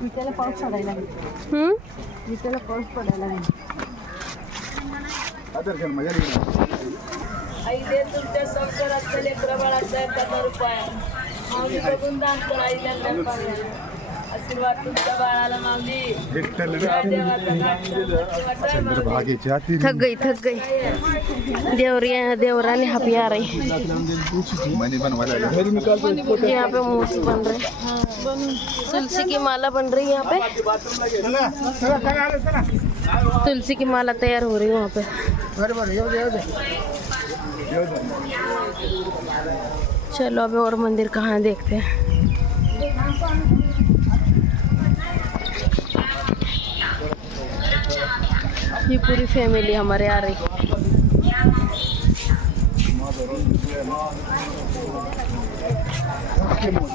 विट्याला पाऊस पडायला लागेल. विट्याला पाऊस पडायला लागेल. आई दे तुमच्या संसारात लेकरं बाळाचा एखादा रुपया माऊली बघून दान कर. आई त्यांना आशीर्वाद तुमच्या बाळाला माऊली. थक गई देवरानी यहाँ पे आ रही. यहाँ पे मूर्ति बन रही. तुलसी की माला बन रही है यहाँ पे. तुलसी की माला तैयार हो रही है वहाँ पे. चलो अभी और मंदिर कहाँ देखते हैं. ये पूरी फैमिली हमारे आ रही.